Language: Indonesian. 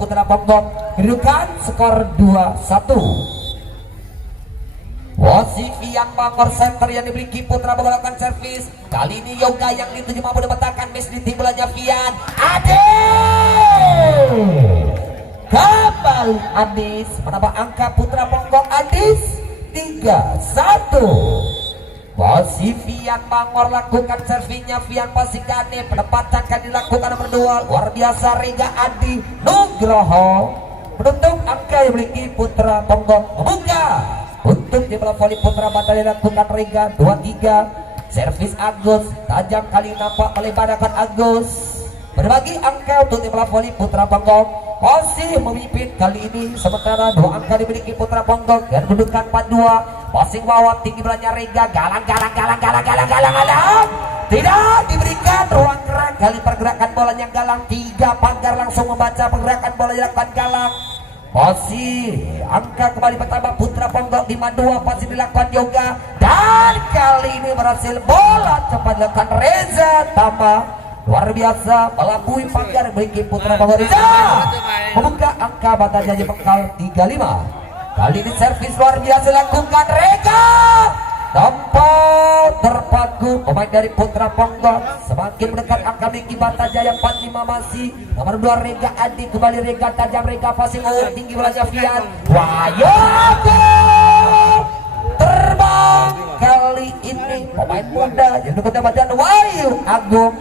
Putra Ponggok. Kedudukan skor 2-1. Posisi yang Bangor center yang dimiliki Putra menggunakan servis. Kali ini Yoga yang dituju mampu membentangkan miss di timbulannya Fian. Adis kembali Adis menambah angka Putra Ponggok. Adis 3-1. Posisi Fian Bangor lakukan servinya. Fian Pasigane penempatan akan dilakukan nomor 2. Luar biasa Rega Adi Nugroho menutup angka yang dimiliki Putra Ponggok. Membuka untuk di bola voli Putra Batal dilakukan Rega 2-3. Servis Agus tajam kali nampak melebarkan Agus berbagi angka untuk di bola voli Putra Ponggok. Posisi memimpin kali ini sementara 2 angka dimiliki Putra Ponggok dan kedudukan 4-2. Posisi bawah tinggi belanya Rega galang tidak diberikan ruang gerak. Kali pergerakan bolanya galang 3 pagar langsung membaca pergerakan bola dilakukan galang. Posisi angka kembali bertambah Putra Ponggok 5-2. Posisi dilakukan Yoga dan kali ini berhasil bola cepat dilakukan Reza Tama. Luar biasa melabui pagar memiliki Putra Ponggok. Reza membuka angka Batal Janji Pengkal 3-5. Kali ini servis luar biasa dilakukan Rega. Tempat terpaku pemain dari Putra Ponggok semakin mendekat angka Miki Batajaya 45 masih nomor 2 Rega Adi kembali Rega tajam Rega passing tinggi belanja Fian Wahyu terbang kali ini pemain muda yang dekat badan Wahyu Agung.